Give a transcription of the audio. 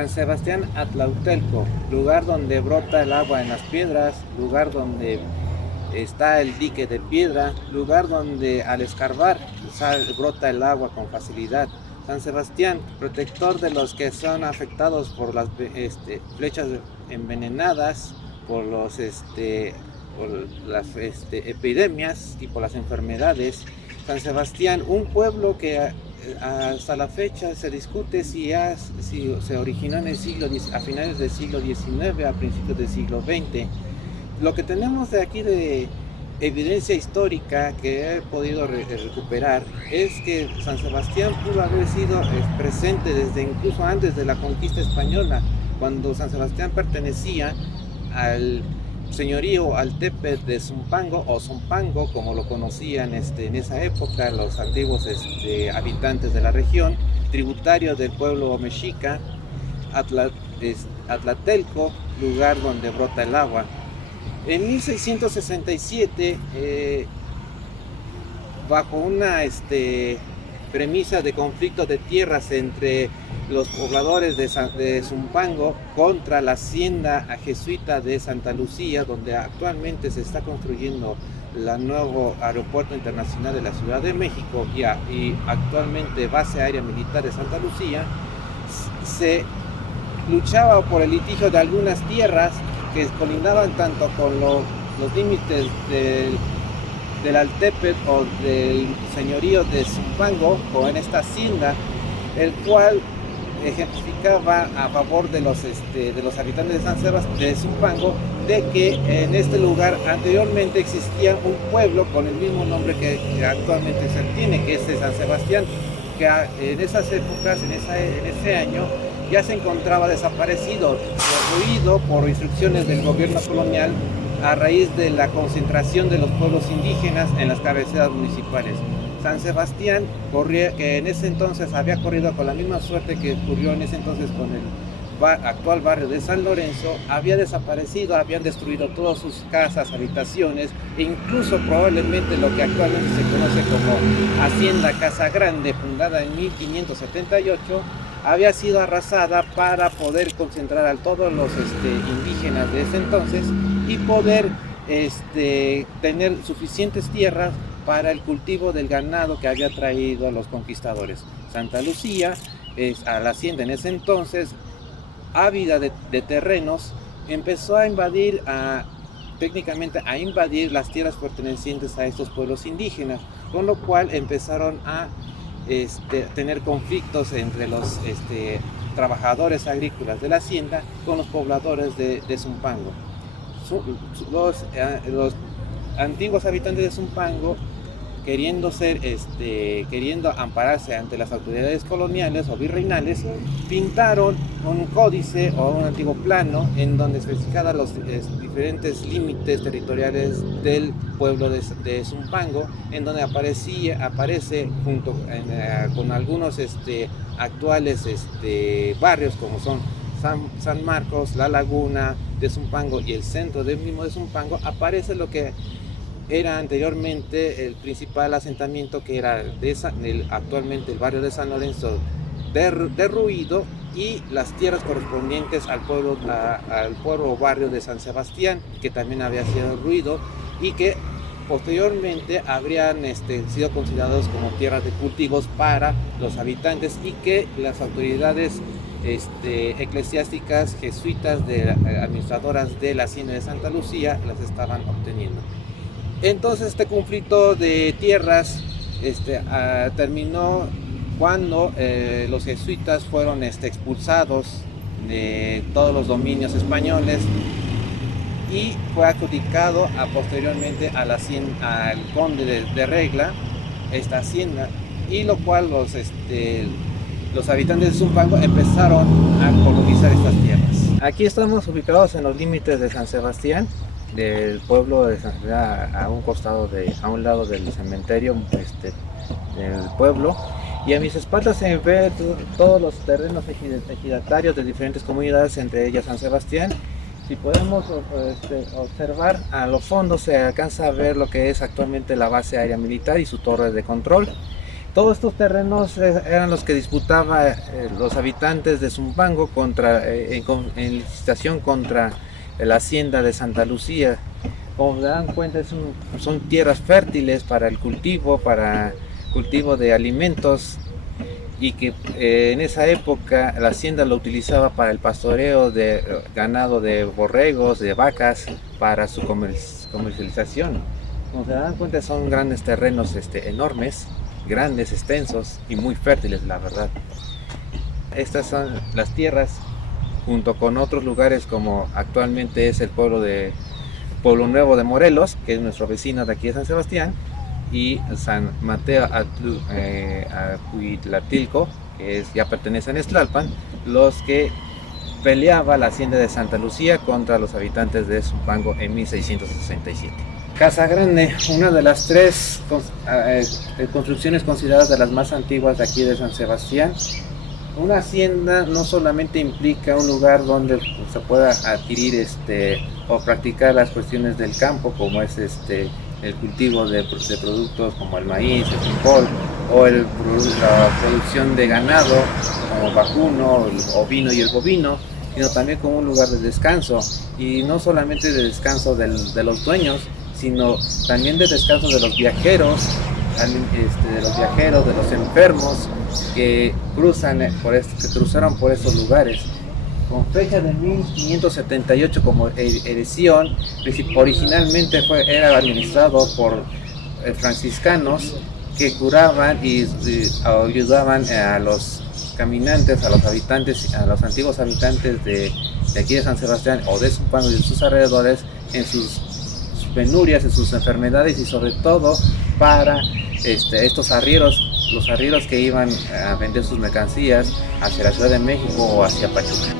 San Sebastián Atlautelco, lugar donde brota el agua en las piedras, lugar donde está el dique de piedra, lugar donde al escarbar brota el agua con facilidad. San Sebastián, protector de los que son afectados por las flechas envenenadas, por las epidemias y por las enfermedades. San Sebastián, un pueblo que hasta la fecha se discute si se originó en a finales del siglo XIX, a principios del siglo XX. Lo que tenemos de aquí de evidencia histórica que he podido recuperar es que San Sebastián pudo haber sido presente desde incluso antes de la conquista española, cuando San Sebastián pertenecía al señorío Altepet de Zumpango, o Zumpango como lo conocían en esa época los antiguos habitantes de la región, tributario del pueblo mexica. Atlatelco, lugar donde brota el agua. En 1667, bajo una premisa de conflicto de tierras entre los pobladores de Zumpango contra la hacienda jesuita de Santa Lucía, donde actualmente se está construyendo el nuevo aeropuerto internacional de la Ciudad de México y actualmente base aérea militar de Santa Lucía, se luchaba por el litigio de algunas tierras que colindaban tanto con los límites del Altepet o del señorío de Zumpango, o en esta hacienda, el cual ejemplificaba a favor de los habitantes de San Sebastián de Zumpango, de que en este lugar anteriormente existía un pueblo con el mismo nombre que actualmente se tiene, que es de San Sebastián, que en esas épocas, en ese año, ya se encontraba desaparecido, derruido por instrucciones del gobierno colonial a raíz de la concentración de los pueblos indígenas en las cabeceras municipales. San Sebastián que en ese entonces había corrido con la misma suerte que ocurrió en ese entonces con el actual barrio de San Lorenzo, había desaparecido, habían destruido todas sus casas, habitaciones, e incluso probablemente lo que actualmente se conoce como Hacienda Casa Grande, fundada en 1578, había sido arrasada para poder concentrar a todos los indígenas de ese entonces y poder tener suficientes tierras para el cultivo del ganado que había traído a los conquistadores. Santa Lucía, a la hacienda en ese entonces, ávida de terrenos, empezó a invadir, técnicamente a invadir las tierras pertenecientes a estos pueblos indígenas, con lo cual empezaron a tener conflictos entre los trabajadores agrícolas de la hacienda con los pobladores de Zumpango. Los antiguos habitantes de Zumpango, queriendo ampararse ante las autoridades coloniales o virreinales, pintaron un códice o un antiguo plano en donde especificaban los diferentes límites territoriales del pueblo de Zumpango, en donde aparece junto con algunos actuales barrios como son San Marcos, La Laguna de Zumpango y el centro mismo de Zumpango, aparece lo que era anteriormente el principal asentamiento, que era actualmente el barrio de San Lorenzo derruido, y las tierras correspondientes al pueblo o barrio de San Sebastián, que también había sido derruido y que posteriormente habrían sido considerados como tierras de cultivos para los habitantes, y que las autoridades eclesiásticas jesuitas administradoras de la hacienda de Santa Lucía las estaban obteniendo. Entonces este conflicto de tierras terminó cuando los jesuitas fueron expulsados de todos los dominios españoles, y fue adjudicado posteriormente al conde de Regla esta hacienda, y lo cual los habitantes de Zumpango empezaron a colonizar estas tierras. Aquí estamos ubicados en los límites de San Sebastián, del pueblo de San Sebastián, a un lado del cementerio del pueblo, y a mis espaldas se ven todos los terrenos ejidatarios de diferentes comunidades, entre ellas San Sebastián. Si podemos observar, a los fondos se alcanza a ver lo que es actualmente la base aérea militar y su torre de control. Todos estos terrenos eran los que disputaban los habitantes de Zumpango en licitación contra la hacienda de Santa Lucía. Como se dan cuenta, son tierras fértiles para el para cultivo de alimentos, y que en esa época la hacienda lo utilizaba para el pastoreo de ganado, de borregos, de vacas, para su comercialización. Como se dan cuenta, son grandes terrenos enormes, grandes, extensos y muy fértiles, la verdad. Estas son las tierras, junto con otros lugares como actualmente es el Pueblo Nuevo de Morelos, que es nuestro vecino de aquí de San Sebastián, y San Mateo Acuitlatilco, que ya pertenecen a Tlalpan, los que peleaba la hacienda de Santa Lucía contra los habitantes de Zumpango en 1667. Casa Grande, una de las tres construcciones consideradas de las más antiguas de aquí de San Sebastián. Una hacienda no solamente implica un lugar donde se pueda adquirir o practicar las cuestiones del campo, como es el cultivo de productos como el maíz, el frijol, o la producción de ganado como vacuno, el ovino y el bovino, sino también como un lugar de descanso, y no solamente de descanso de los dueños, sino también de descanso de los viajeros, de los enfermos que cruzaron por esos lugares. Con fecha de 1578 como erección, originalmente era administrado por franciscanos que curaban y ayudaban a los caminantes, a los habitantes, a los antiguos habitantes de aquí de San Sebastián o de Zumpango y de sus alrededores en sus penurias, en sus enfermedades, y sobre todo para estos arrieros, los arrieros que iban a vender sus mercancías hacia la Ciudad de México o hacia Pachuca.